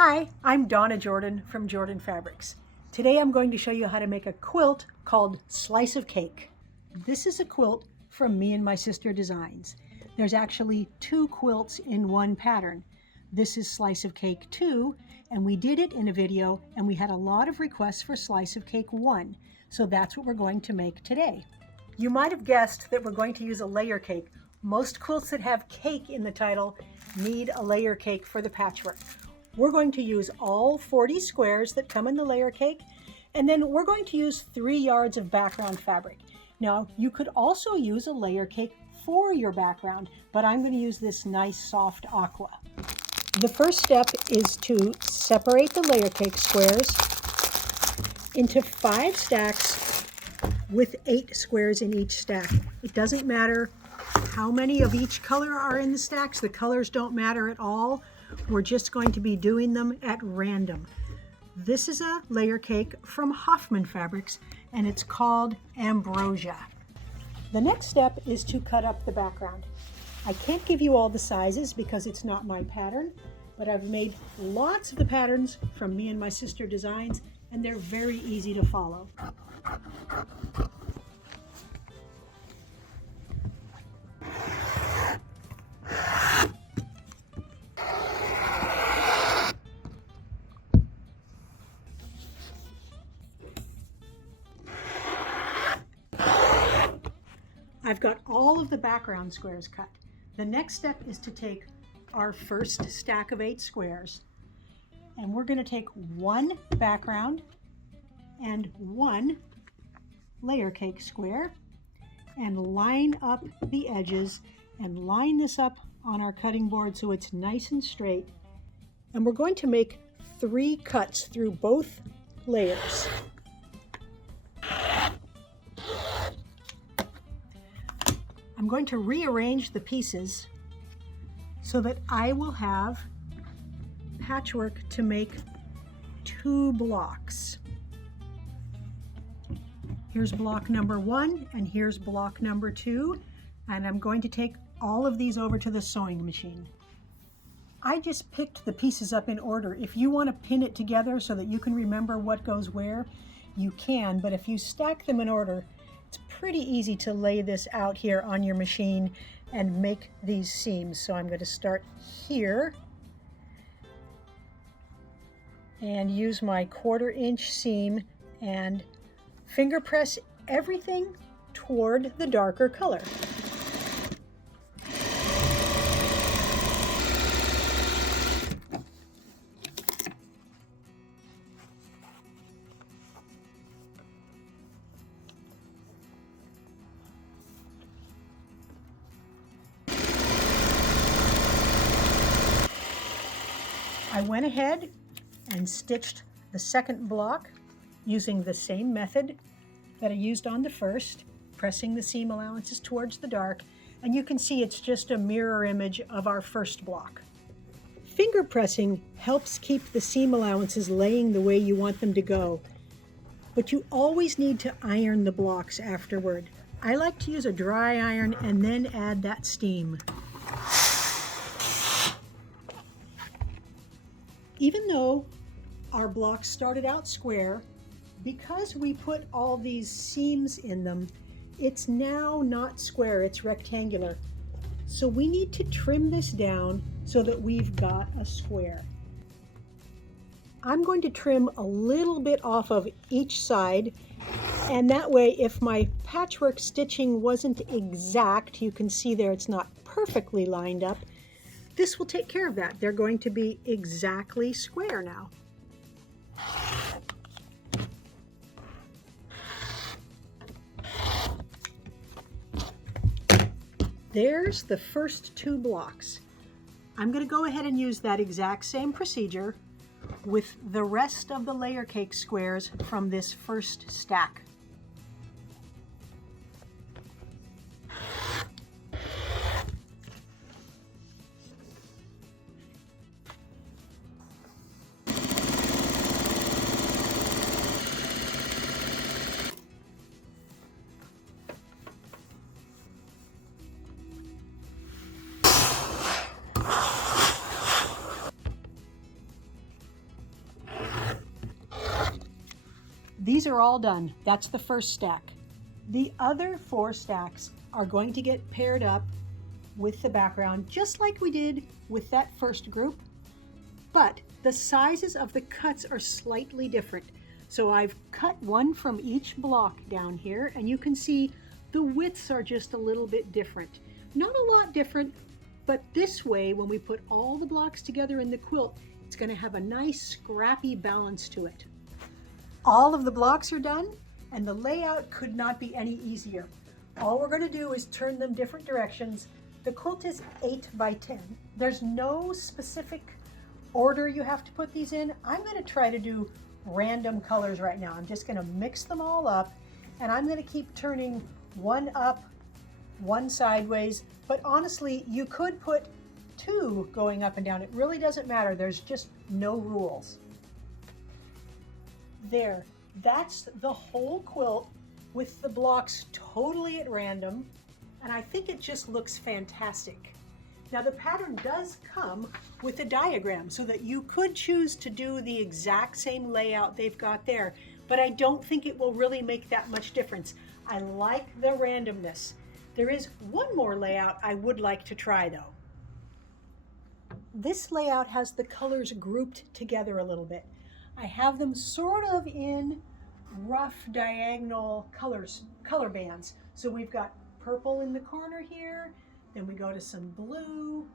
Hi, I'm Donna Jordan from Jordan Fabrics. Today I'm going to show you how to make a quilt called Slice of Cake. This is a quilt from Me and My Sister Designs. There's actually two quilts in one pattern. This is Slice of Cake 2, and we did it in a video, and we had a lot of requests for Slice of Cake 1, so that's what we're going to make today. You might have guessed that we're going to use a layer cake. Most quilts that have cake in the title need a layer cake for the patchwork. We're going to use all 40 squares that come in the layer cake, and then we're going to use 3 yards of background fabric. Now, you could also use a layer cake for your background, but I'm going to use this nice soft aqua. The first step is to separate the layer cake squares into 5 stacks with 8 squares in each stack. It doesn't matter how many of each color are in the stacks. The colors don't matter at all. We're just going to be doing them at random. This is a layer cake from Hoffman Fabrics, and it's called Ambrosia. The next step is to cut up the background. I can't give you all the sizes because it's not my pattern, but I've made lots of the patterns from Me and My Sister Designs, and they're very easy to follow. I've got all of the background squares cut. The next step is to take our first stack of 8 squares, and we're going to take 1 background and 1 layer cake square and line up the edges and line this up on our cutting board so it's nice and straight. And we're going to make 3 cuts through both layers. I'm going to rearrange the pieces so that I will have patchwork to make 2 blocks. Here's block number 1 and here's block number 2, and I'm going to take all of these over to the sewing machine. I just picked the pieces up in order. If you want to pin it together so that you can remember what goes where, you can, but if you stack them in order, it's pretty easy to lay this out here on your machine and make these seams. So I'm going to start here and use my 1/4 inch seam and finger press everything toward the darker color. I went ahead and stitched the second block using the same method that I used on the first, pressing the seam allowances towards the dark, and you can see it's just a mirror image of our first block. Finger pressing helps keep the seam allowances laying the way you want them to go, but you always need to iron the blocks afterward. I like to use a dry iron and then add that steam. Even though our blocks started out square, because we put all these seams in them, it's now not square, it's rectangular. So we need to trim this down so that we've got a square. I'm going to trim a little bit off of each side, and that way if my patchwork stitching wasn't exact, you can see there it's not perfectly lined up, this will take care of that. They're going to be exactly square now. There's the first 2 blocks. I'm going to go ahead and use that exact same procedure with the rest of the layer cake squares from this first stack. These are all done. That's the first stack. The other 4 stacks are going to get paired up with the background, just like we did with that first group, but the sizes of the cuts are slightly different. So I've cut one from each block down here, and you can see the widths are just a little bit different. Not a lot different, but this way, when we put all the blocks together in the quilt, it's going to have a nice scrappy balance to it. All of the blocks are done, and the layout could not be any easier. All we're going to do is turn them different directions. The quilt is 8 by 10. There's no specific order you have to put these in. I'm going to try to do random colors right now. I'm just going to mix them all up, and I'm going to keep turning one up, one sideways, but honestly, you could put 2 going up and down. It really doesn't matter. There's just no rules. There, that's the whole quilt with the blocks totally at random, and I think it just looks fantastic. Now the pattern does come with a diagram so that you could choose to do the exact same layout they've got there, but I don't think it will really make that much difference. I like the randomness. There is one more layout I would like to try though. This layout has the colors grouped together a little bit. I have them sort of in rough diagonal color bands. So we've got purple in the corner here, then we go to some blue,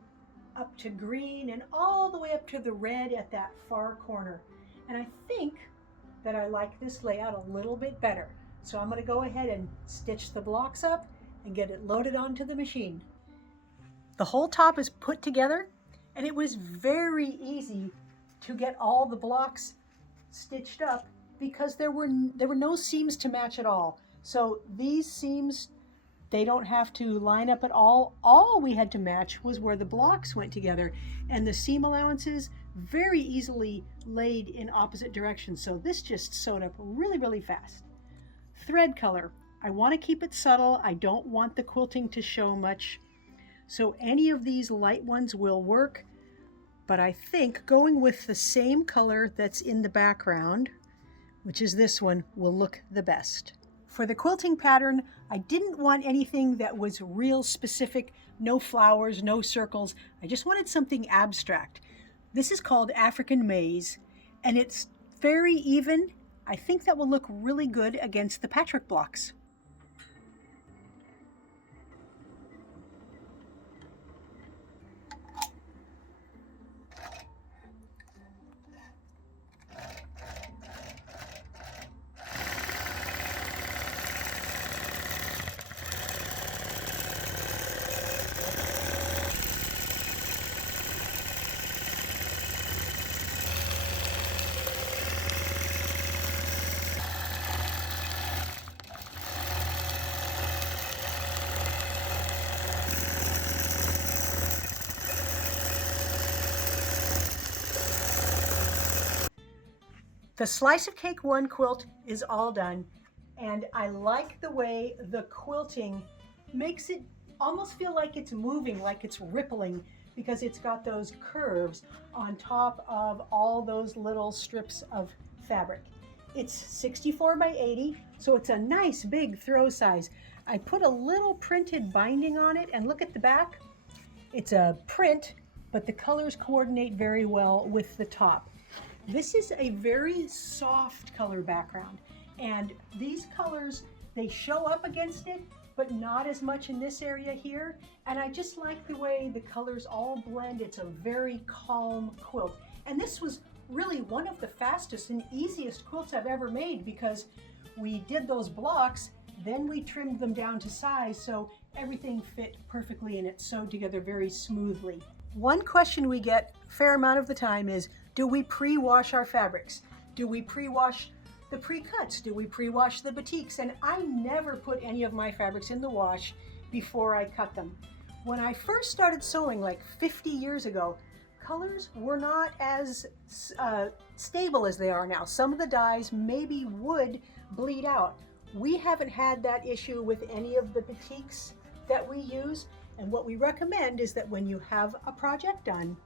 up to green, and all the way up to the red at that far corner. And I think that I like this layout a little bit better. So I'm going to go ahead and stitch the blocks up and get it loaded onto the machine. The whole top is put together, and it was very easy to get all the blocks stitched up because there were no seams to match at all. So these seams, they don't have to line up at all. All we had to match was where the blocks went together, and the seam allowances very easily laid in opposite directions. So this just sewed up really, really fast. Thread color, I want to keep it subtle. I don't want the quilting to show much. So any of these light ones will work, but I think going with the same color that's in the background, which is this one, will look the best. For the quilting pattern, I didn't want anything that was real specific, no flowers, no circles. I just wanted something abstract. This is called African Maize, and it's very even. I think that will look really good against the patchwork blocks. The Slice of Cake 1 quilt is all done, and I like the way the quilting makes it almost feel like it's moving, like it's rippling, because it's got those curves on top of all those little strips of fabric. It's 64 by 80, so it's a nice big throw size. I put a little printed binding on it, and look at the back. It's a print, but the colors coordinate very well with the top. This is a very soft color background, and these colors, they show up against it, but not as much in this area here. And I just like the way the colors all blend. It's a very calm quilt. And this was really one of the fastest and easiest quilts I've ever made, because we did those blocks, then we trimmed them down to size, so everything fit perfectly and it sewed together very smoothly. One question we get a fair amount of the time is, do we pre-wash our fabrics? Do we pre-wash the pre-cuts? Do we pre-wash the batiks? And I never put any of my fabrics in the wash before I cut them. When I first started sewing like 50 years ago, colors were not as stable as they are now. Some of the dyes maybe would bleed out. We haven't had that issue with any of the batiks that we use. And what we recommend is that when you have a project done,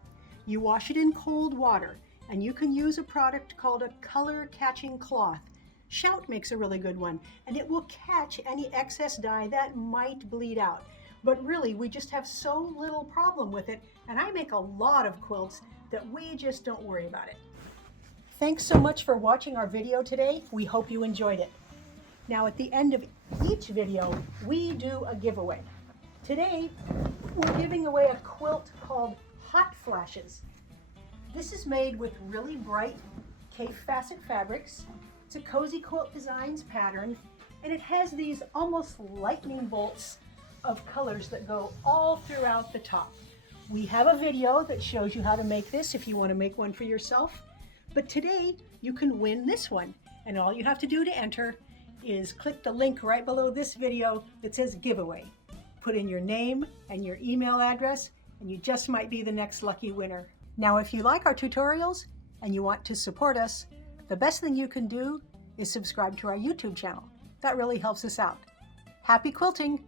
you wash it in cold water, and you can use a product called a color catching cloth. Shout makes a really good one, and it will catch any excess dye that might bleed out. But really, we just have so little problem with it, and I make a lot of quilts that we just don't worry about it. Thanks so much for watching our video today. We hope you enjoyed it. Now, at the end of each video, we do a giveaway. Today, we're giving away a quilt called Hot Flashes. This is made with really bright Cape Facet fabrics. It's a Cozy Quilt Designs pattern, and it has these almost lightning bolts of colors that go all throughout the top. We have a video that shows you how to make this if you want to make one for yourself, but today you can win this one, and all you have to do to enter is click the link right below this video that says giveaway. Put in your name and your email address, and you just might be the next lucky winner. Now, if you like our tutorials and you want to support us, the best thing you can do is subscribe to our YouTube channel. That really helps us out. Happy quilting!